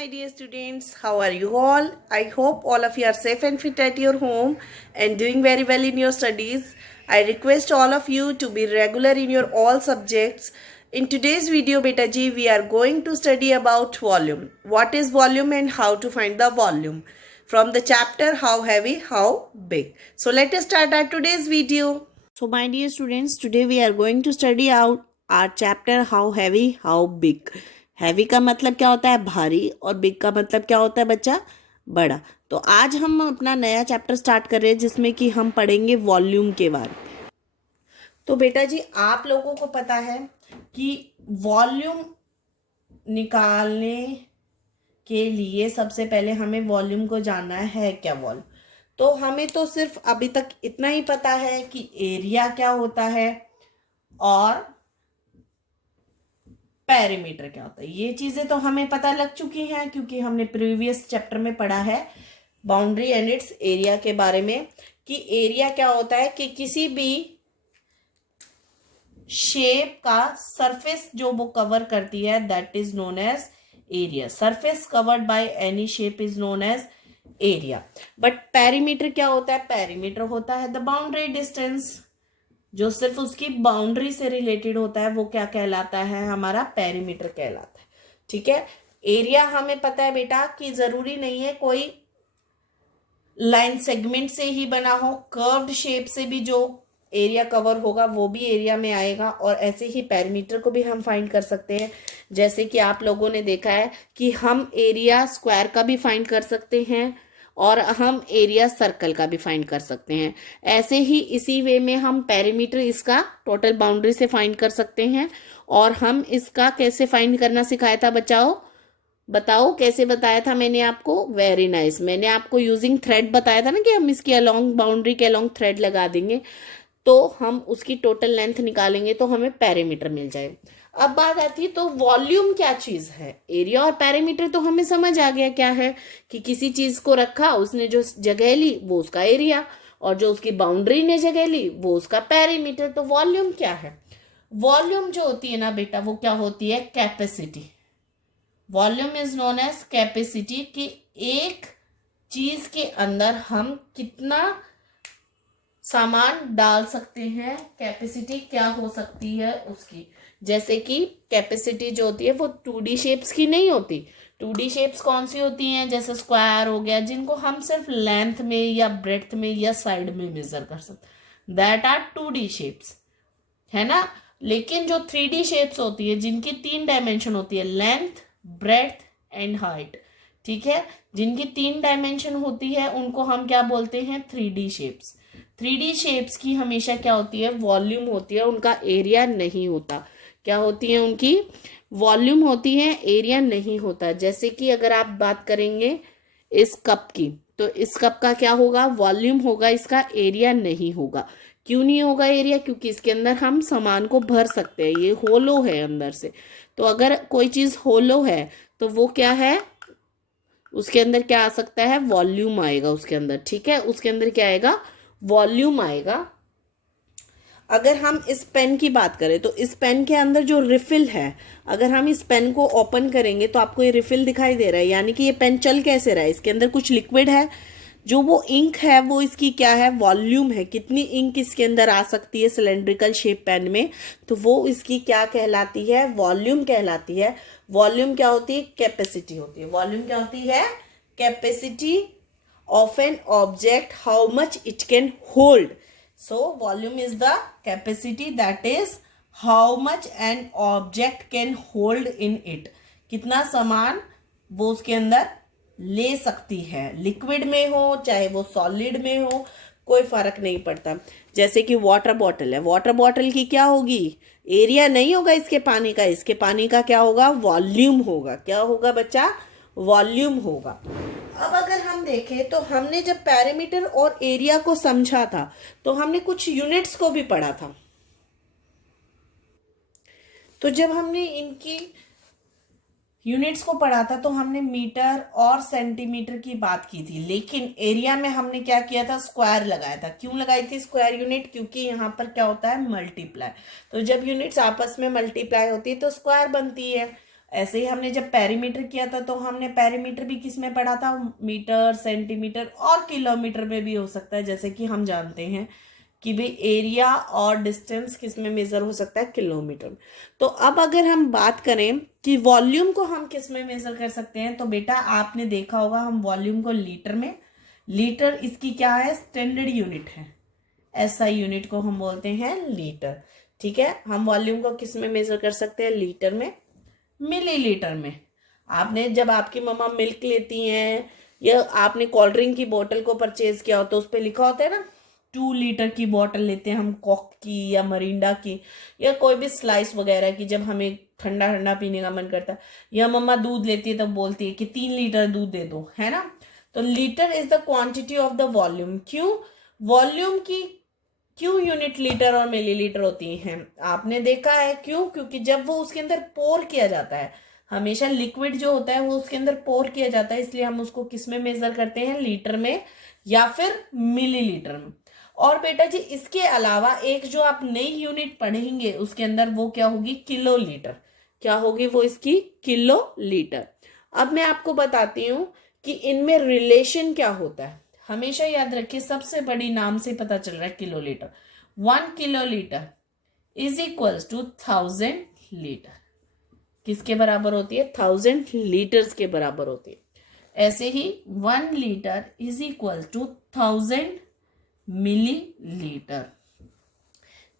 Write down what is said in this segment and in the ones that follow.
my dear students. How are you all? I hope all of you are safe and fit at your home and doing very well in your studies. I request all of you to be regular in your all subjects. In today's video, beta ji, we are going to study about volume. What is volume and how to find the volume from the chapter How Heavy, How Big. So let us start our today's video. So my dear students, today we are going to study out our chapter How Heavy, How Big. Heavy का मतलब क्या होता है? भारी। और big का मतलब क्या होता है बच्चा? बड़ा। तो आज हम अपना नया चैप्टर स्टार्ट कर रहे हैं जिसमें कि हम पढ़ेंगे वॉल्यूम के बारे में। तो बेटा जी, आप लोगों को पता है कि वॉल्यूम निकालने के लिए सबसे पहले हमें वॉल्यूम को जानना है क्या वॉल्यूम। तो हमें तो सिर्फ अभी तक इतना ही पता है कि एरिया क्या होता है और पेरीमीटर क्या होता है। ये चीजें तो हमें पता लग चुकी हैं क्योंकि हमने प्रीवियस चैप्टर में पढ़ा है बाउंड्री एंड इट्स एरिया के बारे में कि एरिया क्या होता है कि किसी भी शेप का सरफेस जो वो कवर करती है that is known as area. Surface covered by any shape is known as area. But perimeter क्या होता है? पेरीमीटर होता है द बाउंड्री डिस्टेंस, जो सिर्फ उसकी बाउंड्री से रिलेटेड होता है वो क्या कहलाता है? हमारा पेरीमीटर कहलाता है। ठीक है। एरिया हमें पता है बेटा कि जरूरी नहीं है कोई लाइन सेगमेंट से ही बना हो, कर्व्ड शेप से भी जो एरिया कवर होगा वो भी एरिया में आएगा। और ऐसे ही पेरीमीटर को भी हम फाइंड कर सकते हैं, जैसे कि आप लोगों ने देखा है कि हम एरिया स्क्वायर का भी फाइंड कर सकते हैं और हम एरिया सर्कल का भी फाइंड कर सकते हैं। ऐसे ही इसी वे में हम पेरीमीटर इसका टोटल बाउंड्री से फाइंड कर सकते हैं। और हम इसका कैसे फाइंड करना सिखाया था बच्चाओ? बताओ कैसे बताया था मैंने आपको? Very nice. मैंने आपको यूजिंग थ्रेड बताया था ना कि हम इसकी अलोंग बाउंड्री के अलोंग थ्रेड लगा देंगे तो हम उसकी टोटल लेंथ निकालेंगे तो हमें पेरीमीटर मिल जाए। अब बात आती है तो वॉल्यूम क्या चीज है? एरिया और पेरीमीटर तो हमें समझ आ गया क्या है कि किसी चीज को रखा, उसने जो जगह ली वो उसका एरिया और जो उसकी बाउंड्री ने जगह ली वो उसका पेरीमीटर। तो वॉल्यूम क्या है? वॉल्यूम जो होती है ना बेटा वो क्या होती है? Capacity. Volume is known as capacity कि एक चीज के अंदर हम कितना सामान डाल सकते हैं, कैपेसिटी क्या हो सकती है उसकी। जैसे कि कैपेसिटी जो होती है वो 2D शेप्स की नहीं होती। 2D शेप्स कौन सी होती हैं? जैसे स्क्वायर हो गया, जिनको हम सिर्फ लेंथ में या ब्रेड्थ में या साइड में मेजर कर सकते, दैट आर 2D शेप्स, है ना। लेकिन जो 3D शेप्स होती है जिनकी 3 डायमेंशन होती है, लेंथ, ब्रेड्थ एंड हाइट, ठीक है, जिनकी 3 डायमेंशन होती है उनको हम क्या बोलते हैं? 3D shapes. 3D शेप्स की हमेशा क्या होती है? वॉल्यूम होती है, उनका एरिया नहीं होता। क्या होती है? उनकी वॉल्यूम होती है, एरिया नहीं होता। जैसे कि अगर आप बात करेंगे इस कप की तो इस कप का क्या होगा? वॉल्यूम होगा, इसका एरिया नहीं होगा। क्यों नहीं होगा एरिया? क्योंकि इसके अंदर हम सामान को भर सकते हैं, ये होलो है अंदर से। तो अगर कोई चीज होलो है तो वो क्या है? उसके अंदर क्या आ सकता है? वॉल्यूम आएगा उसके अंदर। ठीक है, उसके अंदर क्या आएगा? वॉल्यूम आएगा। अगर हम इस पेन की बात करें तो इस पेन के अंदर जो रिफिल है, अगर हम इस पेन को ओपन करेंगे तो आपको ये रिफिल दिखाई दे रहा है, यानी कि ये पेन चल कैसे रहा है? इसके अंदर कुछ लिक्विड है, जो वो इंक है वो इसकी क्या है? वॉल्यूम है। कितनी इंक इसके अंदर आ सकती है सिलेंड्रिकल शेप पेन में, तो वो इसकी क्या कहलाती है? वॉल्यूम कहलाती है। वॉल्यूम क्या होती है? कैपेसिटी होती है। वॉल्यूम क्या होती है? Capacity of an object, how much it can hold. So volume is the capacity, that is how much an object can hold in it. कितना सामान वो उसके अंदर ले सकती है, लिक्विड में हो चाहे वो सॉलिड में हो, कोई फर्क नहीं पड़ता। जैसे कि वाटर बॉटल है, वाटर बॉटल की क्या होगी? एरिया नहीं होगा इसके पानी का, इसके पानी का क्या होगा? वॉल्यूम होगा। क्या होगा बच्चा? वॉल्यूम होगा। अब अगर हम देखें तो हमने जब पेरीमीटर और एरिया को समझा था तो हमने कुछ यूनिट्स को भी पढ़ा था। तो जब हमने इनकी यूनिट्स को पढ़ा था तो हमने मीटर और सेंटीमीटर की बात की थी, लेकिन एरिया में हमने क्या किया था? स्क्वायर लगाया था। क्यों लगाई थी स्क्वायर यूनिट? क्योंकि यहाँ पर क्या होता है? मल्टीप्लाई। तो जब यूनिट्स आपस में मल्टीप्लाई होती है तो स्क्वायर बनती है। ऐसे ही हमने जब पेरीमीटर किया था तो हमने पेरीमीटर भी किस में पढ़ा था, मीटर, सेंटीमीटर और किलोमीटर में भी हो सकता है, जैसे कि हम जानते हैं कि भाई एरिया और डिस्टेंस किस में मेजर हो सकता है, किलोमीटर में। तो अब अगर हम बात करें कि वॉल्यूम को हम किस में मेजर कर सकते हैं, तो बेटा आपने देखा होगा हम वॉल्यूम को लीटर में, लीटर इसकी क्या है, स्टैंडर्ड यूनिट है, एसआई यूनिट को हम बोलते हैं लीटर। ठीक है, हम वॉल्यूम को किस में मेजर कर सकते हैं, लीटर में, मिलीलीटर में। आपने जब आपकी मम्मा मिल्क लेती हैं या आपने कोल्ड ड्रिंक की बोतल को परचेज किया हो तो उस पर लिखा होता है ना, 2 लीटर की बोतल लेते हैं हम कोक की या मरिंडा की या कोई भी स्लाइस वगैरह की, जब हमें ठंडा ठंडा पीने का मन करता है। या मम्मा दूध लेती है तो बोलती है कि 3 लीटर दूध दे दो, है ना। तो litre is the quantity of the volume. क्यों वॉल्यूम की क्यों यूनिट लीटर और मिलीलीटर होती हैं, आपने देखा है क्यों, क्योंकि जब वो उसके अंदर पोर किया जाता है, हमेशा लिक्विड जो होता है वो उसके अंदर पोर किया जाता है, इसलिए हम उसको किस में मेजर करते हैं, लीटर में या फिर मिलीलीटर में। और बेटा जी इसके अलावा एक जो आप नई यूनिट पढ़ेंगे उसके अंदर वो क्या होगी, किलो लीटर। क्या होगी वो, इसकी किलो लीटर। अब मैं आपको बताती हूँ कि इनमें रिलेशन क्या होता है। हमेशा याद रखिए, सबसे बड़ी नाम से पता चल रहा है kilo litre. 1 kilo litre is equals to 1000 litre. किसके बराबर होती है, 1000 लीटर्स के बराबर होती है। ऐसे ही 1 litre is equal to 1000 millilitre.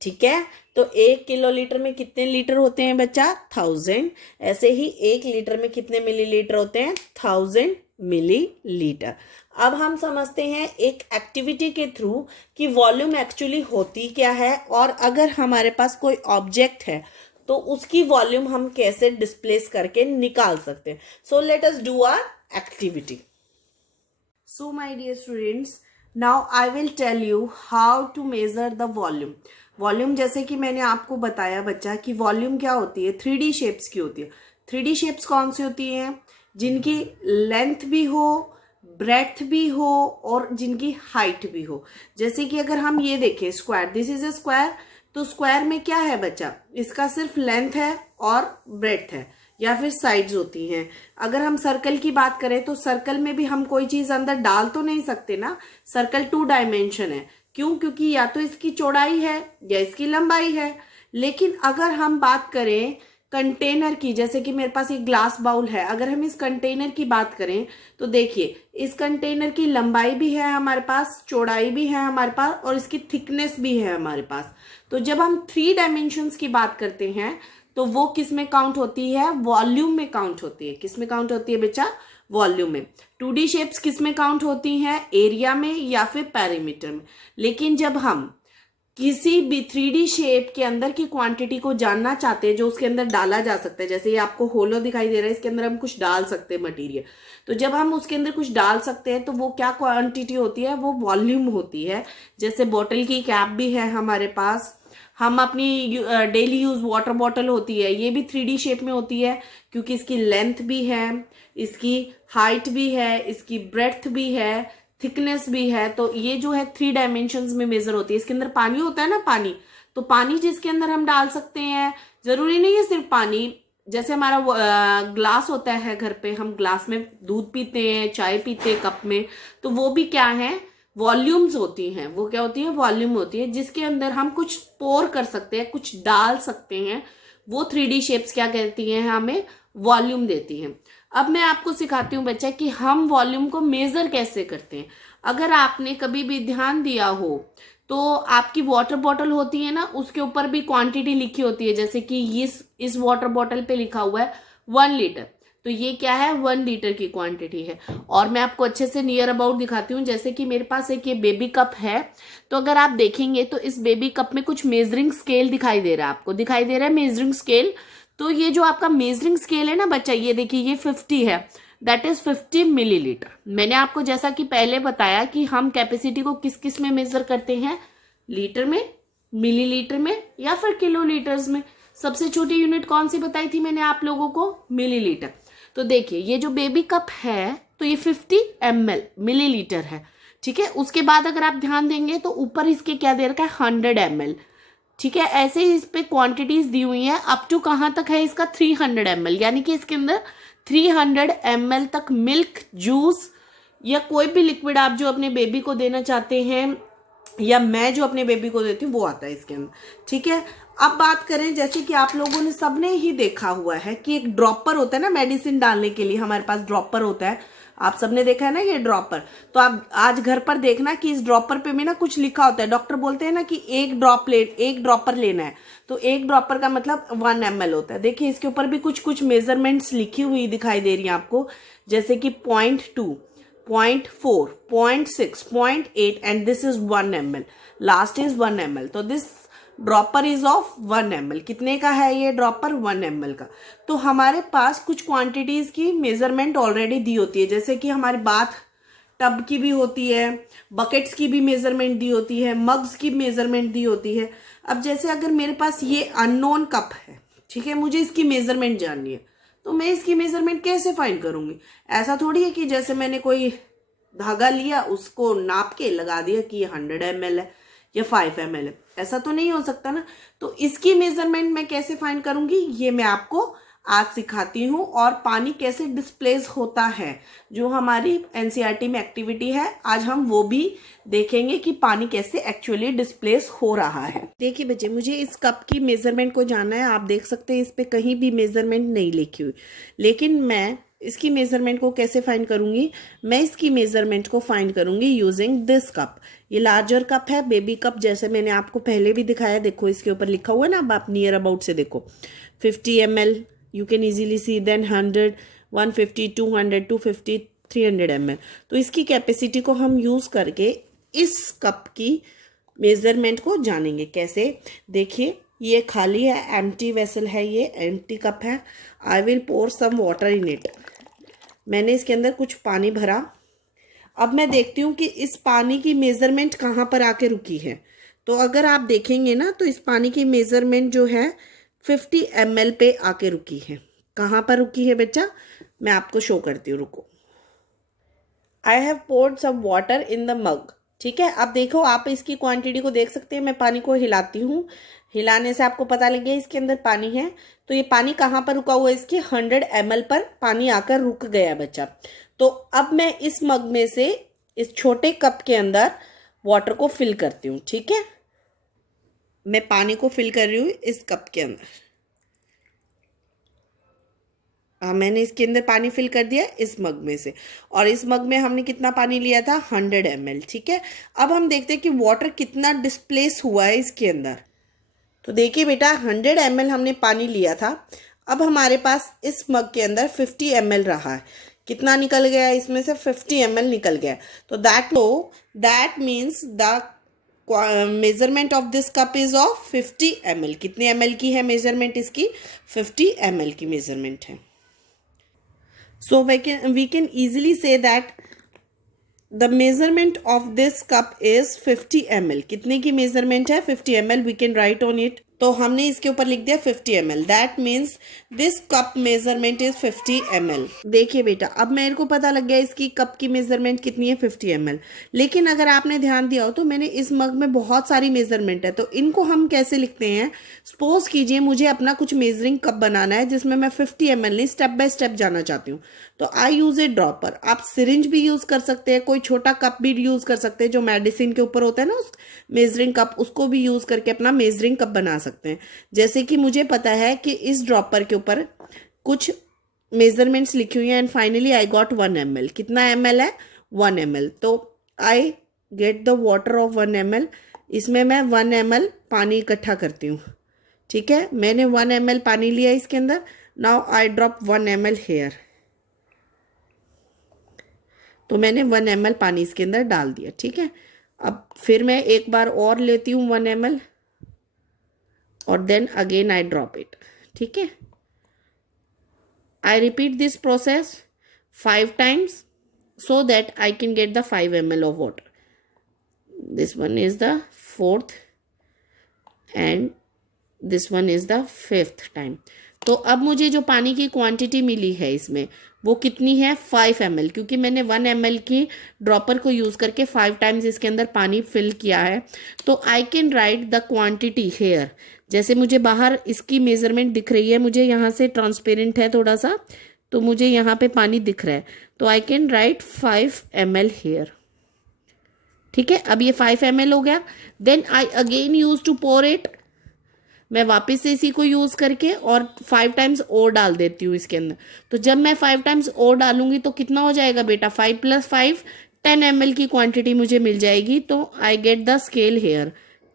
ठीक है, तो 1 किलो लीटर में कितने लीटर होते हैं बच्चा, 1000। ऐसे ही 1 लीटर में कितने मिलीलीटर होते हैं, 1000 मिलीलीटर। अब हम समझते हैं एक एक्टिविटी के थ्रू कि वॉल्यूम एक्चुअली होती क्या है, और अगर हमारे पास कोई ऑब्जेक्ट है तो उसकी वॉल्यूम हम कैसे डिस्प्लेस करके निकाल सकते हैं। So let us do our activity. So my dear students, now I will tell you how to measure the volume. Volume जैसे कि मैंने आपको बताया बच्चा कि वॉल्यूम क्या होती है, 3D शेप्स की होती है। 3D शेप्स कौन सी होती हैं, जिनकी लेंथ भी हो, ब्रेड्थ भी हो और जिनकी हाइट भी हो। जैसे कि अगर हम ये देखें square, this is a square, तो स्क्वायर में क्या है बच्चा, इसका सिर्फ लेंथ है और ब्रेड्थ है या फिर साइड्स होती हैं। अगर हम सर्कल की बात करें तो सर्कल में भी हम कोई चीज अंदर डाल तो नहीं सकते ना, सर्कल 2 डायमेंशन है। क्यों, क्योंकि या तो इसकी चौड़ाई है या इसकी लंबाई है। लेकिन अगर हम बात करें कंटेनर की, जैसे कि मेरे पास एक ग्लास बाउल है, अगर हम इस कंटेनर की बात करें तो देखिए इस कंटेनर की लंबाई भी है हमारे पास, चौड़ाई भी है हमारे पास और इसकी थिकनेस भी है हमारे पास। तो जब हम 3 डायमेंशंस की बात करते हैं तो वो किस में काउंट होती है, वॉल्यूम में काउंट होती है। किस में काउंट होती है बच्चा, वॉल्यूम में। 2D शेप्स किस में काउंट होती हैं, एरिया में या फिर पेरीमीटर में। लेकिन जब हम किसी भी 3D शेप के अंदर की क्वांटिटी को जानना चाहते हैं जो उसके अंदर डाला जा सकता है, जैसे ये आपको होलो दिखाई दे रहा है, इसके अंदर हम कुछ डाल सकते हैं मटेरियल, तो जब हम उसके अंदर कुछ डाल सकते हैं तो वो क्या क्वांटिटी होती है, वो वॉल्यूम होती है। जैसे बोतल की कैप भी है हमारे पास, हम अपनी डेली यूज वाटर बॉटल होती है, ये भी 3D शेप में होती है क्योंकि इसकी लेंथ भी है, इसकी हाइट भी है, इसकी ब्रेड्थ भी है, थिकनेस भी है। तो ये जो है 3 डायमेंशंस में मेजर होती है। इसके अंदर पानी होता है ना, पानी, तो पानी जिसके अंदर हम डाल सकते हैं, जरूरी नहीं है सिर्फ पानी। जैसे हमारा ग्लास होता है घर पे, हम ग्लास में दूध पीते हैं, चाय पीते हैं कप में, तो वो भी क्या है, वॉल्यूम्स होती हैं। वो क्या होती है, वॉल्यूम होती है, जिसके अंदर हम कुछ पोर कर सकते हैं, कुछ डाल सकते हैं। वो 3D शेप्स क्या कहती हैं, हमें वॉल्यूम देती हैं। अब मैं आपको सिखाती हूँ बच्चा कि हम वॉल्यूम को मेजर कैसे करते हैं। अगर आपने कभी भी ध्यान दिया हो तो आपकी वाटर बॉटल होती है ना, उसके ऊपर भी क्वांटिटी लिखी होती है। जैसे कि इस वाटर बॉटल पे लिखा हुआ है 1 लीटर, तो ये क्या है, 1 लीटर की क्वांटिटी है। और मैं आपको अच्छे से नियर अबाउट दिखाती हूँ। जैसे कि मेरे पास एक ये बेबी कप है, तो अगर आप देखेंगे तो इस बेबी कप में कुछ मेजरिंग स्केल दिखाई दे रहा है, आपको दिखाई दे रहा है मेजरिंग स्केल। तो ये जो आपका मेजरिंग स्केल है ना बच्चा, ये देखिए ये 50 है, दैट इज 50 मिलीलीटर। मैंने आपको जैसा कि पहले बताया कि हम कैपेसिटी को किस किस में मेजर करते हैं, लीटर में, मिलीलीटर में या फिर किलो लीटर्स में। सबसे छोटी यूनिट कौन सी बताई थी मैंने आप लोगों को, मिलीलीटर। तो देखिए ये जो बेबी कप है तो ये 50 ml मिलीलीटर है, ठीक है। उसके बाद अगर आप ध्यान देंगे तो ऊपर इसके क्या दे रखा है, 100 ml, ठीक है। ऐसे ही इस पे क्वांटिटीज दी हुई है, अप टू कहाँ तक है इसका 300 ml, यानी कि इसके अंदर 300 ml तक मिल्क, जूस या कोई भी लिक्विड आप जो अपने बेबी को देना चाहते हैं या मैं जो अपने बेबी को देती हूँ वो आता है इसके अंदर, ठीक है। अब बात करें, जैसे कि आप लोगों ने सबने ही देखा हुआ है कि एक ड्रॉपर होता है ना मेडिसिन डालने के लिए, हमारे पास ड्रॉपर होता है, आप सबने देखा है ना ये ड्रॉपर। तो आप आज घर पर देखना कि इस ड्रॉपर पे भी ना कुछ लिखा होता है, डॉक्टर बोलते हैं ना कि एक ड्रॉपर लेना है, तो एक ड्रॉपर का मतलब 1 ml होता है। देखिए इसके ऊपर भी कुछ कुछ मेजरमेंट्स लिखी हुई दिखाई दे रही है आपको, जैसे कि 0.2, 0.4, 0.6, 0.8 and this is 1 ml, last is 1 ml। तो this dropper is of 1 ml। कितने का है ये ड्रॉपर? 1 ml का। तो हमारे पास कुछ क्वांटिटीज की मेजरमेंट ऑलरेडी दी होती है, जैसे कि हमारे बाथ टब की भी होती है, बकेट्स की भी मेजरमेंट दी होती है, मग्स की मेजरमेंट दी होती है। अब जैसे अगर मेरे पास ये अननोन कप है, ठीक है, मुझे इसकी मेजरमेंट जाननी है, तो मैं इसकी मेजरमेंट कैसे फाइंड करूंगी? ऐसा थोड़ी है कि जैसे मैंने कोई धागा लिया उसको नाप के लगा दिया कि ये 100 ml है या 5 ml है, ऐसा तो नहीं हो सकता ना। तो इसकी मेजरमेंट मैं कैसे फाइंड करूंगी ये मैं आपको आज सिखाती हूँ, और पानी कैसे डिस्प्लेस होता है जो हमारी एनसीईआरटी में एक्टिविटी है, आज हम वो भी देखेंगे कि पानी कैसे एक्चुअली डिस्प्लेस हो रहा है। देखिए बच्चे, मुझे इस कप की मेजरमेंट को जानना है। आप देख सकते हैं इस पे कहीं भी मेजरमेंट नहीं लिखी हुई, लेकिन मैं इसकी मेजरमेंट को कैसे फाइंड करूंगी? मैं इसकी मेजरमेंट को फाइंड करूंगी यूजिंग दिस कप। ये लार्जर कप है, बेबी कप, जैसे मैंने आपको पहले भी दिखाया। देखो इसके ऊपर लिखा हुआ है ना, अब आप नियर अबाउट से देखो, 50 ml, you can easily see, then 100, 150, 200, 250, 300 ml। तो इसकी कैपेसिटी को हम यूज करके इस कप की मेजरमेंट को जानेंगे। कैसे? देखिए ये खाली है, एम्प्टी वेसल है, ये एम्प्टी कप है। I will pour some water in it. मैंने इसके अंदर कुछ पानी भरा। अब मैं देखती हूँ कि इस पानी की मेजरमेंट कहाँ पर आके रुकी है। तो अगर आप देखेंगे ना तो इस पानी की मेजरमेंट जो है 50 ml पे आके रुकी है। कहाँ पर रुकी है बच्चा? मैं आपको शो करती हूँ, रुको। I have poured some water in the mug, ठीक है। अब देखो, आप इसकी क्वांटिटी को देख सकते हैं। मैं पानी को हिलाती हूँ, हिलाने से आपको पता लग गया इसके अंदर पानी है। तो ये पानी कहाँ पर रुका हुआ है? इसके 100 ml पर पानी आकर रुक गया बच्चा। तो अब मैं इस मग में से इस छोटे कप के अंदर वाटर को फिल करती हूँ, ठीक है। मैं पानी को फिल कर रही हूँ इस कप के अंदर। मैंने इसके अंदर पानी फिल कर दिया इस मग में से, और इस मग में हमने कितना पानी लिया था? 100 ml, ठीक है। अब हम देखते हैं कि वाटर कितना डिस्प्लेस हुआ है इसके अंदर। तो देखिए बेटा, 100 ml हमने पानी लिया था, अब हमारे पास इस मग के अंदर 50 ml रहा है। कितना निकल गया? इसमें से 50 ml निकल गया। तो that means the measurement of this cup is of 50 ml। कितने ml की है मेजरमेंट इसकी? 50 ml की मेजरमेंट है। So we can easily say that the measurement of this cup is 50 ml। कितने की मेजरमेंट है? 50 ml। we can write on it। तो हमने इसके ऊपर लिख दिया 50 ml। That means this cup measurement is 50 ml। देखिए बेटा, अब मेरे को पता लग गया इसकी कप की मेजरमेंट कितनी है, 50 ml। लेकिन अगर आपने ध्यान दिया हो तो मैंने इस मग में बहुत सारी मेजरमेंट है, तो इनको हम कैसे लिखते हैं? सपोज कीजिए मुझे अपना कुछ मेजरिंग कप बनाना है जिसमें मैं 50 ml नहीं, स्टेप बाय स्टेप जाना चाहती हूँ, तो आई यूज ए ड्रॉपर। आप सिरिंज भी यूज कर सकते हैं, कोई छोटा कप भी यूज कर सकते हैं जो मेडिसिन के ऊपर होता है ना, उस मेजरिंग कप, उसको भी यूज करके अपना मेजरिंग कप बना सकते हैं। जैसे कि मुझे पता है कि इस ड्रॉपर के ऊपर कुछ मेजरमेंट्स लिखी हुई हैं, and finally I got 1 ml। कितना ml है? 1 ml। तो I get the water of 1 ml। इसमें मैं 1 ml पानी इकट्ठा करती हूँ, ठीक है। मैंने 1 ml पानी लिया इसके अंदर। Now I drop 1 ml here. तो मैंने 1 ml पानी इसके अंदर डाल दिया, ठीक है। अब फिर मैं एक बार और लेती हूँ 1 ml, और then again I drop it, ठीक है। I repeat this process 5 times so that I can get the 5 ml of water. This one is the 4th and this one is the 5th time। तो अब मुझे जो पानी की quantity मिली है इसमें वो कितनी है 5 ml, क्योंकि मैंने 1 ml की ड्रॉपर को यूज करके 5 टाइम्स इसके अंदर पानी फिल किया है। तो I can write the quantity here. जैसे मुझे बाहर इसकी मेजरमेंट दिख रही है, मुझे यहाँ से ट्रांसपेरेंट है थोड़ा सा, तो मुझे यहाँ पे पानी दिख रहा है, तो I can write 5 ml here. ठीक है, अब ये 5 ml हो गया। Then I again use to pour it. मैं वापस से इसी को यूज करके और 5 टाइम्स और डाल देती हूँ इसके अंदर। तो जब मैं 5 टाइम्स और डालूंगी तो कितना हो जाएगा बेटा, 5 + 5 10 ml की क्वांटिटी मुझे मिल जाएगी। तो I get the scale here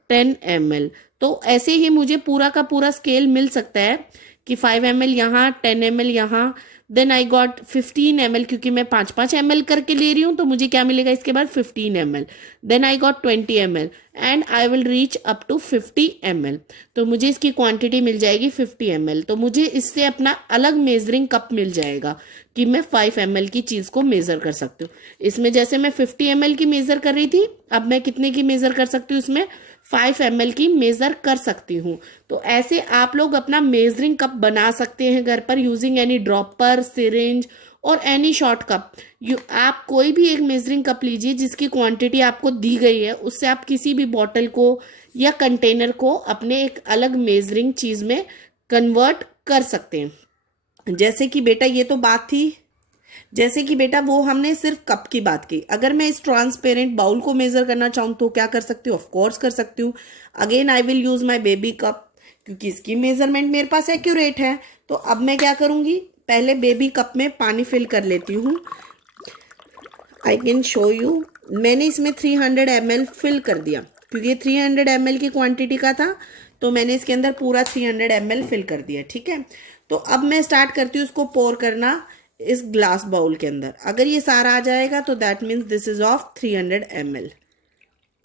10 ml। तो ऐसे ही मुझे पूरा का पूरा स्केल मिल सकता है कि 5 ml यहाँ, 10 ml यहाँ। देन आई गॉट 15 ml, क्योंकि मैं 5-5 ml करके ले रही हूँ, तो मुझे क्या मिलेगा इसके बाद 15 ml। Then I got 20 ml and I will reach up to 50 ml। तो मुझे इसकी क्वांटिटी मिल जाएगी 50 ml। तो मुझे इससे अपना अलग मेजरिंग कप मिल जाएगा कि मैं 5 ml की चीज को मेजर कर सकती हूँ। इसमें जैसे मैं 50 ml की मेजर कर रही थी, अब मैं कितने की मेजर कर सकती हूँ, इसमें 5 ml की मेजर कर सकती हूँ। तो ऐसे आप लोग अपना मेजरिंग कप बना सकते हैं घर पर यूजिंग एनी ड्रॉपर, सिरिंज और एनी शॉर्ट कप। आप कोई भी एक मेजरिंग कप लीजिए जिसकी क्वांटिटी आपको दी गई है, उससे आप किसी भी बॉटल को या कंटेनर को अपने एक अलग मेजरिंग चीज में कन्वर्ट कर सकते हैं। जैसे कि बेटा ये तो बात थी, जैसे कि बेटा वो हमने सिर्फ कप की बात की। अगर मैं इस ट्रांसपेरेंट बाउल को मेजर करना चाहूँ तो क्या कर सकती हूँ, ऑफ कोर्स कर सकती हूँ। Again I will use my baby cup, क्योंकि इसकी मेजरमेंट मेरे पास एक्यूरेट है। तो अब मैं क्या करूंगी, पहले बेबी कप में पानी फिल कर लेती हूँ। आई कैन शो यू, मैंने इसमें 300 ml फिल कर दिया, क्योंकि ये 300 ml की क्वांटिटी का था, तो मैंने इसके अंदर पूरा 300 ml फिल कर दिया। ठीक है, तो अब मैं स्टार्ट करती हूँ इसको पोर करना इस ग्लास बाउल के अंदर। अगर ये सारा आ जाएगा तो that means this is of 300 ml।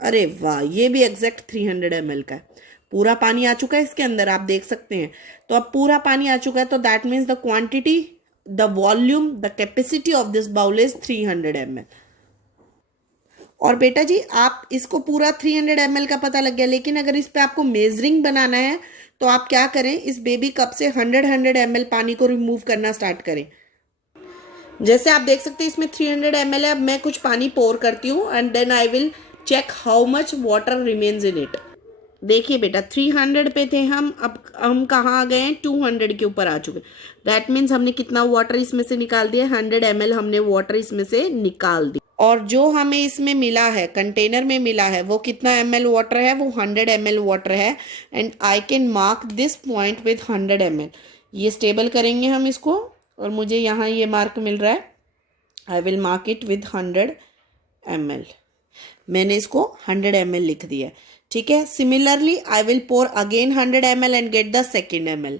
अरे वाह, ये भी एग्जैक्ट 300 ml का है। पूरा पानी आ चुका है इसके अंदर, आप देख सकते हैं। तो अब पूरा पानी आ चुका है, तो that means the quantity, the volume, the capacity of this bowl is 300 ml। और बेटा जी आप इसको पूरा 300 ml का पता लग गया, लेकिन अगर इस पे आपको मेजरिंग बनाना है तो आप क्या करें, इस बेबी कप से 100 ml पानी को रिमूव करना स्टार्ट करें। जैसे आप देख सकते हैं इसमें 300 ml है। अब मैं कुछ पानी पोर करती हूँ and then I will check how much water remains in it. देखिए बेटा 300 पे थे हम, अब हम कहाँ आ गए हैं, 200 के ऊपर आ चुके। दैट मीन्स हमने कितना वाटर इसमें से निकाल दिया, 100 ml हमने वाटर इसमें से निकाल दिया। और जो हमें इसमें मिला है, कंटेनर में मिला है, वो कितना ml वाटर है, वो 100 ml वाटर है। And I can mark this point with 100 ml। ये स्टेबल करेंगे हम इसको, और मुझे यहाँ ये मार्क मिल रहा है, I will mark it with 100 ml। मैंने इसको 100 ml लिख दिया है। ठीक है, similarly I will pour again 100 ml and get the second ml।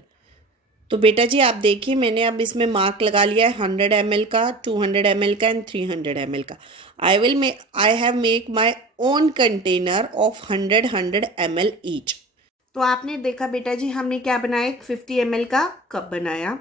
तो बेटा जी आप देखिए मैंने अब इसमें मार्क लगा लिया है 100 ml का, 200 ml का एंड 300 ml का। I have make my own container of 100 ml each. तो आपने देखा बेटा जी हमने क्या बनाया, एक 50 ml का कप बनाया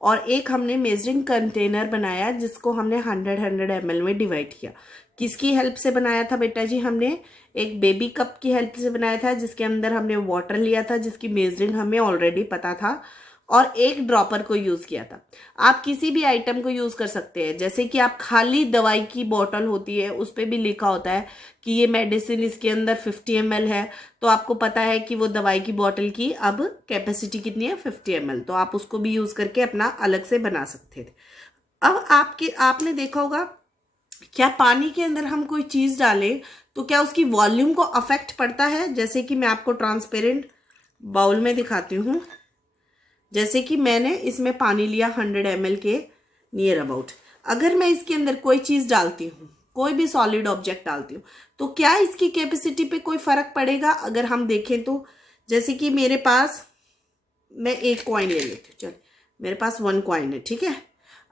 और एक हमने मेजरिंग कंटेनर बनाया जिसको हमने 100 ml में डिवाइड किया। किसकी हेल्प से बनाया था बेटा जी, हमने एक बेबी कप की हेल्प से बनाया था जिसके अंदर हमने वाटर लिया था जिसकी मेजरिंग हमें ऑलरेडी पता था, और एक ड्रॉपर को यूज किया था। आप किसी भी आइटम को यूज कर सकते हैं, जैसे कि आप खाली दवाई की बोतल होती है उस पर भी लिखा होता है कि ये मेडिसिन इसके अंदर 50 ml है, तो आपको पता है कि वो दवाई की बोतल की अब कैपेसिटी कितनी है 50 ml, तो आप उसको भी यूज करके अपना अलग से बना सकते थे। अब आपने देखा होगा क्या पानी के अंदर हम कोई चीज डालें तो क्या उसकी वॉल्यूम को अफेक्ट पड़ता है। जैसे कि मैं आपको ट्रांसपेरेंट बाउल में दिखाती हूँ, जैसे कि मैंने इसमें पानी लिया 100 ml के नियर अबाउट। अगर मैं इसके अंदर कोई चीज डालती हूँ, कोई भी सॉलिड ऑब्जेक्ट डालती हूँ, तो क्या इसकी कैपेसिटी पे कोई फर्क पड़ेगा। अगर हम देखें तो जैसे कि मेरे पास, मैं एक कॉइन ले लेती हूँ, चल मेरे पास 1 कॉइन है, ठीक है।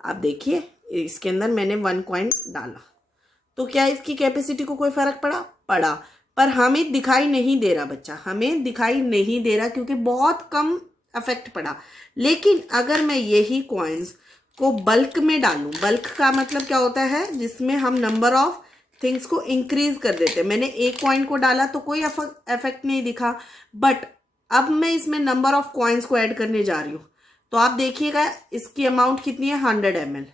आप देखिए इसके अंदर मैंने 1 कॉइन डाला, तो क्या इसकी कैपेसिटी को कोई फर्क पड़ा, पर हमें दिखाई नहीं दे रहा बच्चा, हमें दिखाई नहीं दे रहा क्योंकि बहुत कम इफेक्ट पड़ा। लेकिन अगर मैं यही कॉइन्स को बल्क में डालूं, बल्क का मतलब क्या होता है, जिसमें हम नंबर ऑफ थिंग्स को इंक्रीज कर देते हैं। मैंने एक कॉइन को डाला तो कोई इफेक्ट नहीं दिखा, बट अब मैं इसमें नंबर ऑफ कॉइन्स को ऐड करने जा रही हूँ, तो आप देखिएगा इसकी अमाउंट कितनी है 100 ml।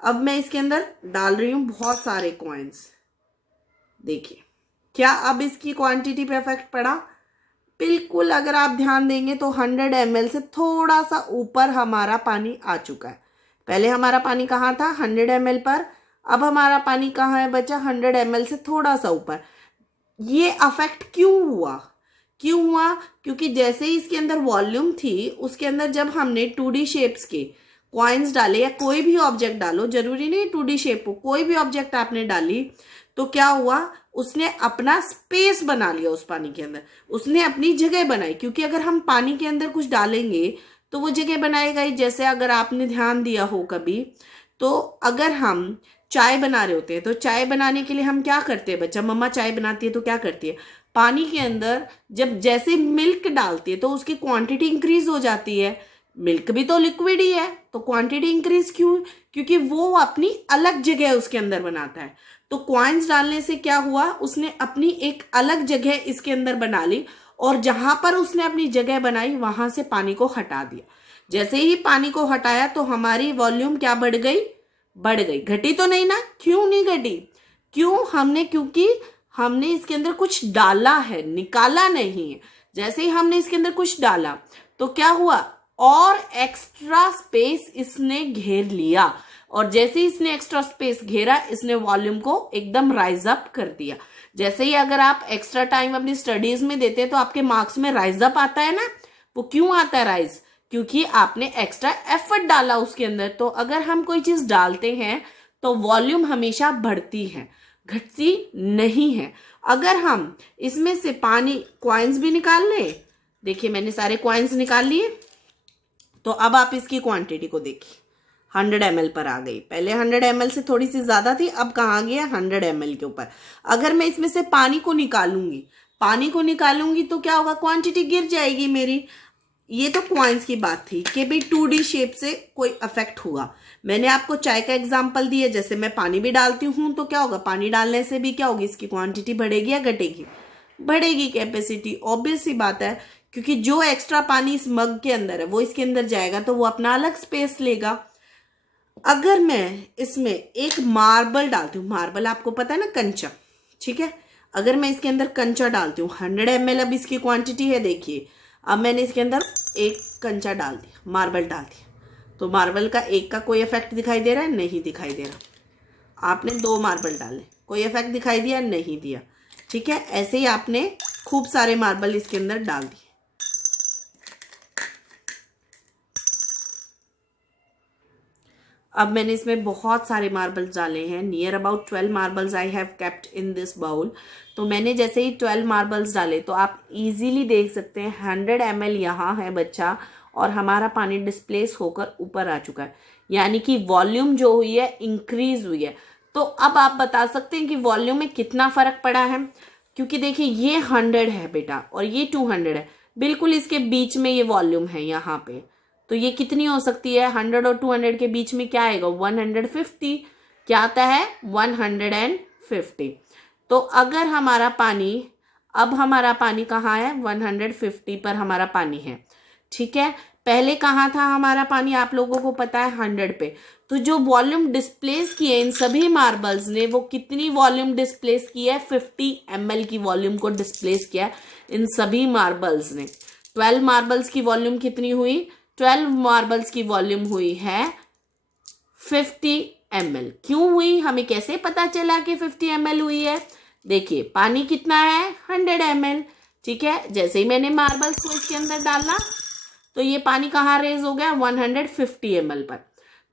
अब मैं इसके अंदर डाल रही हूँ बहुत सारे कॉइन्स। देखिए क्या अब इसकी क्वांटिटी पे इफेक्ट पड़ा? बिल्कुल, अगर आप ध्यान देंगे तो 100 ml से थोड़ा सा ऊपर हमारा पानी आ चुका है। पहले हमारा पानी कहाँ था? 100 ml पर। अब हमारा पानी कहाँ है बच्चा? 100 ml से थोड़ा सा ऊपर। ये अफेक्ट क्यों हुआ? क्योंकि जैसे ही इसके अंदर वॉल्यूम थी, उसके अंदर जब हमने 2D शेप्स के कॉइन्स डाले या कोई भी ऑब्जेक्ट डालो, जरूरी नहीं 2D शेप हो, कोई भी ऑब्जेक्ट आपने डाली, तो क्या हुआ? उसने अपना स्पेस बना लिया उस पानी के अंदर, उसने अपनी जगह बनाई। क्योंकि अगर हम पानी के अंदर कुछ डालेंगे तो वो जगह बनाएगा ही। जैसे अगर आपने ध्यान दिया हो कभी, तो अगर हम चाय बना रहे होते हैं तो चाय बनाने के लिए हम क्या करते हैं बच्चा? मम्मा चाय बनाती है तो क्या करती है? पानी के अंदर जब जैसे मिल्क डालती है तो उसकी क्वांटिटी इंक्रीज हो जाती है। मिल्क भी तो लिक्विड ही है, तो क्वांटिटी इंक्रीज क्यों? क्योंकि वो अपनी अलग जगह उसके अंदर बनाता है। तो कॉइन्स डालने से क्या हुआ? उसने अपनी एक अलग जगह इसके अंदर बना ली, और जहां पर उसने अपनी जगह बनाई वहां से पानी को हटा दिया। जैसे ही पानी को हटाया तो हमारी वॉल्यूम क्या बढ़ गई? बढ़ गई। घटी तो नहीं ना? क्यों नहीं घटी? क्योंकि हमने इसके अंदर कुछ डाला है, निकाला नहीं है। जैसे ही हमने इसके अंदर कुछ डाला तो क्या हुआ? और एक्स्ट्रा स्पेस इसने घेर लिया, और जैसे ही इसने एक्स्ट्रा स्पेस घेरा, इसने वॉल्यूम को एकदम राइज अप कर दिया। जैसे ही अगर आप एक्स्ट्रा टाइम अपनी स्टडीज में देते हैं तो आपके मार्क्स में राइज अप आता है ना। वो क्यों आता है राइज? क्योंकि आपने एक्स्ट्रा एफर्ट डाला उसके अंदर। तो अगर हम कोई चीज डालते हैं तो वॉल्यूम हमेशा बढ़ती है, घटती नहीं है। अगर हम इसमें से पानी कॉइन्स भी निकाल ले, देखिए मैंने सारे कॉइन्स निकाल लिए, तो अब आप इसकी क्वांटिटी को देखिए, 100 ml पर आ गई। पहले 100 ml से थोड़ी सी ज्यादा थी, अब कहाँ गया? 100 ml के ऊपर। अगर मैं इसमें से पानी को निकालूंगी तो क्या होगा? क्वांटिटी गिर जाएगी मेरी। ये तो कॉइन्स की बात थी कि भाई 2D शेप से कोई अफेक्ट हुआ। मैंने आपको चाय का एग्जांपल दिया, जैसे मैं पानी भी डालती हूँ तो क्या होगा? पानी डालने से भी क्या होगी? इसकी क्वांटिटी बढ़ेगी या घटेगी? बढ़ेगी कैपेसिटी, ऑब्वियस सी बात है। क्योंकि जो एक्स्ट्रा पानी इस मग के अंदर है वो इसके अंदर जाएगा तो वो अपना अलग स्पेस लेगा। अगर मैं इसमें एक मार्बल डालती हूँ, मार्बल आपको पता है ना, कंचा, ठीक है। अगर मैं इसके अंदर कंचा डालती हूँ, 100 ml अब इसकी क्वांटिटी है, देखिए अब मैंने इसके अंदर एक कंचा डाल दिया, मार्बल डाल दिया, तो मार्बल का एक का कोई इफेक्ट दिखाई दे रहा है? नहीं दिखाई दे रहा। आपने 2 मार्बल डाले, कोई इफेक्ट दिखाई दिया? नहीं दिया। ठीक है, ऐसे ही आपने खूब सारे मार्बल इसके अंदर डाल दिए। अब मैंने इसमें बहुत सारे मार्बल्स डाले हैं, near about 12 marbles I have kept in this bowl. तो मैंने जैसे ही 12 मार्बल्स डाले तो आप इजीली देख सकते हैं 100 ml यहाँ है बच्चा, और हमारा पानी डिस्प्लेस होकर ऊपर आ चुका है, यानी कि वॉल्यूम जो हुई है इंक्रीज हुई है। तो अब आप बता सकते हैं कि वॉल्यूम में कितना फर्क पड़ा है। क्योंकि देखिए ये 100 है बेटा और ये 200 है, बिल्कुल इसके बीच में ये वॉल्यूम है यहाँ पे। तो ये कितनी हो सकती है? 100 और 200 के बीच में क्या आएगा? 150। क्या आता है? 150। तो अगर हमारा पानी, अब हमारा पानी कहाँ है? 150 पर हमारा पानी है, ठीक है। पहले कहाँ था हमारा पानी? आप लोगों को पता है 100 पे। तो जो वॉल्यूम डिस्प्लेस की है इन सभी मार्बल्स ने, वो कितनी वॉल्यूम डिस्प्लेस की है? 50 ml की वॉल्यूम को डिस्प्लेस किया है इन सभी मार्बल्स ने। 12 मार्बल्स की वॉल्यूम कितनी हुई? 12 मार्बल्स की वॉल्यूम हुई है 50 ml। क्यों हुई? हमें कैसे पता चला कि 50 ml हुई है? देखिए पानी कितना है? 100 ml, ठीक है। जैसे ही मैंने मार्बल्स को इसके अंदर डाला तो ये पानी कहाँ रेज हो गया? 150 ml पर।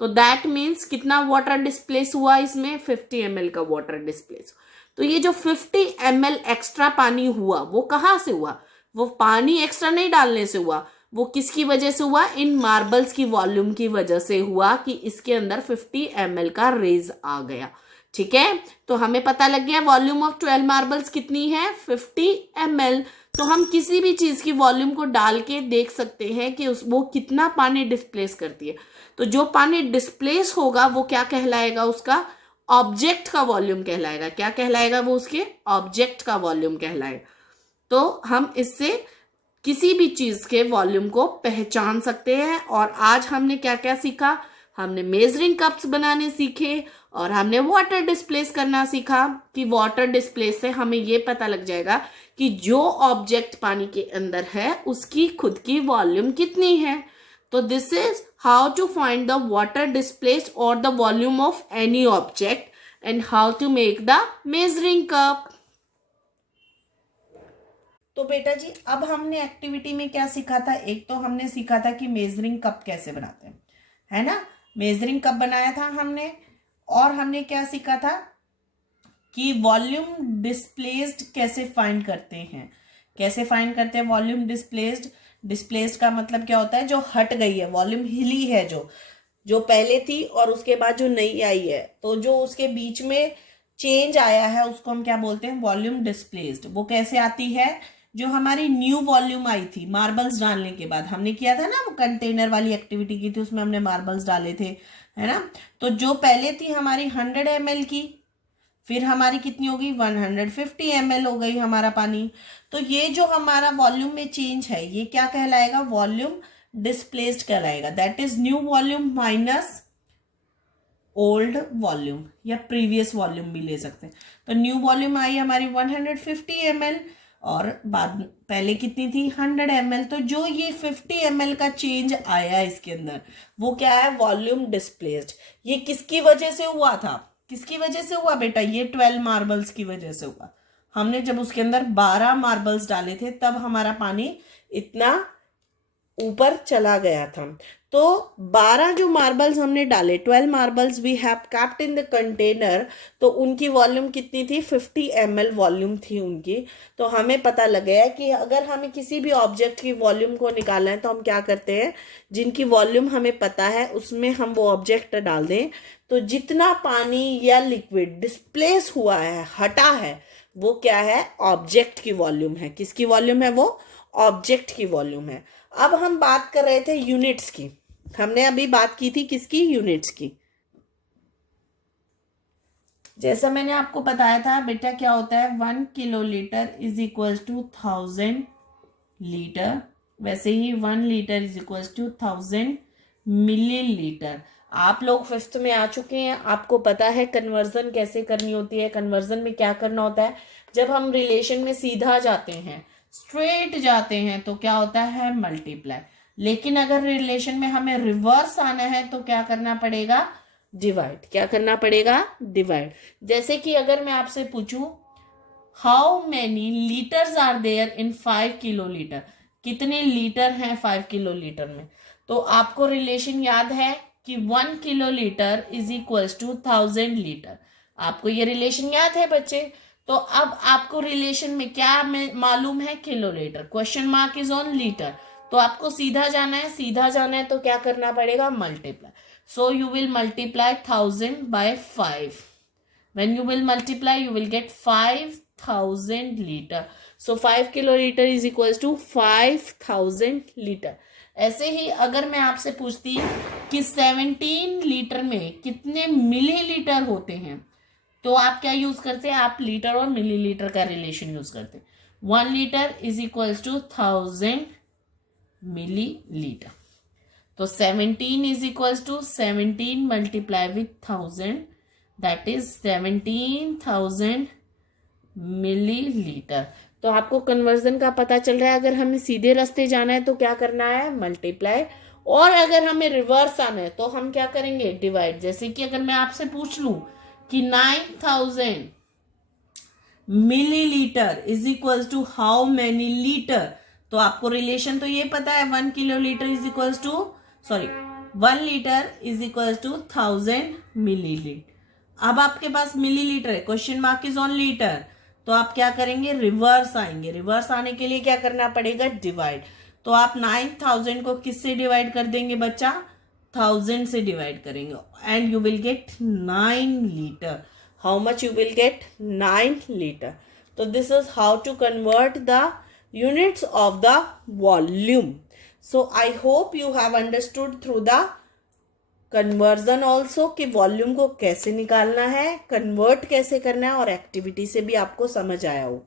तो दैट मीन्स कितना वाटर डिस्प्लेस हुआ इसमें? 50 ml का वाटर डिस्प्लेस। तो ये जो 50 ml एक्स्ट्रा पानी हुआ वो कहाँ से हुआ? वो पानी एक्स्ट्रा नहीं डालने से हुआ, वो किसकी वजह से हुआ? इन मार्बल्स की वॉल्यूम की वजह से हुआ कि इसके अंदर 50 ml का रेज आ गया, ठीक है। तो हमें पता लग गया वॉल्यूम ऑफ 12 मार्बल्स कितनी है? 50 ml। तो हम किसी भी चीज की वॉल्यूम को डाल के देख सकते हैं कि वो कितना पानी डिस्प्लेस करती है। तो जो पानी डिस्प्लेस होगा वो क्या कहलाएगा? उसका ऑब्जेक्ट का वॉल्यूम कहलाएगा। क्या कहलाएगा? वो उसके ऑब्जेक्ट का वॉल्यूम कहलाएगा। तो हम इससे किसी भी चीज के वॉल्यूम को पहचान सकते हैं। और आज हमने क्या क्या सीखा? हमने मेजरिंग कप्स बनाने सीखे और हमने वाटर डिस्प्लेस करना सीखा कि वाटर डिस्प्लेस से हमें ये पता लग जाएगा कि जो ऑब्जेक्ट पानी के अंदर है उसकी खुद की वॉल्यूम कितनी है। तो this is how to find the water displaced और the volume of any object and how to make the measuring cup. तो बेटा जी अब हमने एक्टिविटी में क्या सीखा था, एक तो हमने सीखा था कि मेजरिंग कप कैसे बनाते हैं, है ना, मेजरिंग कप बनाया था हमने। और हमने क्या सीखा था कि वॉल्यूम डिस्प्लेस्ड कैसे फाइंड करते हैं, कैसे फाइंड करते हैं वॉल्यूम डिस्प्लेस्ड। डिस्प्लेस्ड का मतलब क्या होता है, जो हट गई है, वॉल्यूम हिली है, जो पहले थी और उसके बाद जो नई आई है, तो जो उसके बीच में चेंज आया है उसको हम क्या बोलते हैं, वॉल्यूम डिस्प्लेस्ड। वो कैसे आती है, जो हमारी न्यू वॉल्यूम आई थी मार्बल्स डालने के बाद, हमने किया था ना वो कंटेनर वाली एक्टिविटी की थी, उसमें हमने मार्बल्स डाले थे, है ना। तो जो पहले थी हमारी 100 ml की, फिर हमारी कितनी होगी 150 ml हो गई हमारा पानी। तो ये जो हमारा वॉल्यूम में चेंज है ये क्या कहलाएगा, वॉल्यूम डिस्प्लेस्ड कहलाएगा। That is new volume minus old volume या प्रीवियस वॉल्यूम भी ले सकते हैं। तो न्यू वॉल्यूम आई हमारी 150 ml और बाद पहले कितनी थी 100 ml। तो जो ये 50 ml का चेंज आया इसके अंदर वो क्या है, वॉल्यूम डिस्प्लेस्ड। ये किसकी वजह से हुआ था, किसकी वजह से हुआ बेटा, ये 12 मार्बल्स की वजह से हुआ। हमने जब उसके अंदर 12 मार्बल्स डाले थे तब हमारा पानी इतना ऊपर चला गया था। तो 12 जो मार्बल्स हमने डाले, 12 marbles we have kept in the container, तो उनकी वॉल्यूम कितनी थी, 50 ml वॉल्यूम थी उनकी। तो हमें पता लग गया कि अगर हमें किसी भी ऑब्जेक्ट की वॉल्यूम को निकालना है तो हम क्या करते हैं, जिनकी वॉल्यूम हमें पता है उसमें हम वो ऑब्जेक्ट डाल दें। तो जितना पानी या लिक्विड डिस्प्लेस हुआ है, हटा है, वो क्या है, ऑब्जेक्ट की वॉल्यूम है। किसकी वॉल्यूम है, वो ऑब्जेक्ट की वॉल्यूम है। अब हम बात कर रहे थे यूनिट्स की, हमने अभी बात की थी किसकी, यूनिट्स की। जैसा मैंने आपको बताया था बेटा क्या होता है, 1 kilolitre is equal to 1000 litre, वैसे ही 1 litre is equal to 1000 millilitre. आप लोग 5th में आ चुके हैं, आपको पता है कन्वर्जन कैसे करनी होती है। कन्वर्जन में क्या करना होता है, जब हम रिलेशन में सीधा जाते हैं, स्ट्रेट जाते हैं, तो क्या होता है, मल्टीप्लाई। लेकिन अगर रिलेशन में हमें रिवर्स आना है तो क्या करना पड़ेगा, डिवाइड। क्या करना पड़ेगा, डिवाइड। जैसे कि अगर मैं आपसे पूछूं how many litres are there in 5 kilolitre, कितने लीटर हैं 5 किलोलीटर में, तो आपको रिलेशन याद है कि 1 kilolitre is equal to 1000 litre. आपको ये रिलेशन याद है बच्चे। तो अब आपको रिलेशन में क्या मालूम है, kilolitre, question mark is on litre. तो आपको सीधा जाना है, सीधा जाना है तो क्या करना पड़ेगा, multiply. So you will multiply 1000 by 5। when you will multiply you will get 5000 liter. so 5 kiloliter is equals to 5000 liter. ऐसे ही अगर मैं आपसे पूछती कि 17 लीटर में कितने मिलीलीटर होते हैं, तो आप क्या यूज करते हैं, आप लीटर और मिलीलीटर का रिलेशन यूज करते हैं। 1 litre is equals to 1000 millilitre. तो 17 is equals to 17 multiply with 1000, that is 17,000 millilitre. तो आपको कन्वर्जन का पता चल रहा है। अगर हमें सीधे रास्ते जाना है तो क्या करना है, मल्टीप्लाई, और अगर हमें रिवर्स आना है तो हम क्या करेंगे, डिवाइड। जैसे कि अगर मैं आपसे पूछ लूं कि 9000 millilitre is equal to how many litre, तो आपको रिलेशन तो ये पता है, 1 kilolitre is equal to 1 litre is equal to 1000 millilitre. अब आपके पास मिलीलीटर है, question mark is on litre, तो आप क्या करेंगे, रिवर्स आएंगे। रिवर्स आने के लिए क्या करना पड़ेगा, डिवाइड। तो आप 9000 को किससे डिवाइड कर देंगे बच्चा, 1000 से डिवाइड करेंगे, and you will get 9 litre. How much you will get, 9 litre. तो this is how to convert the units of the volume. So I hope you have understood through the conversion also कि volume को कैसे निकालना है, convert कैसे करना है, और एक्टिविटी से भी आपको समझ आया हो.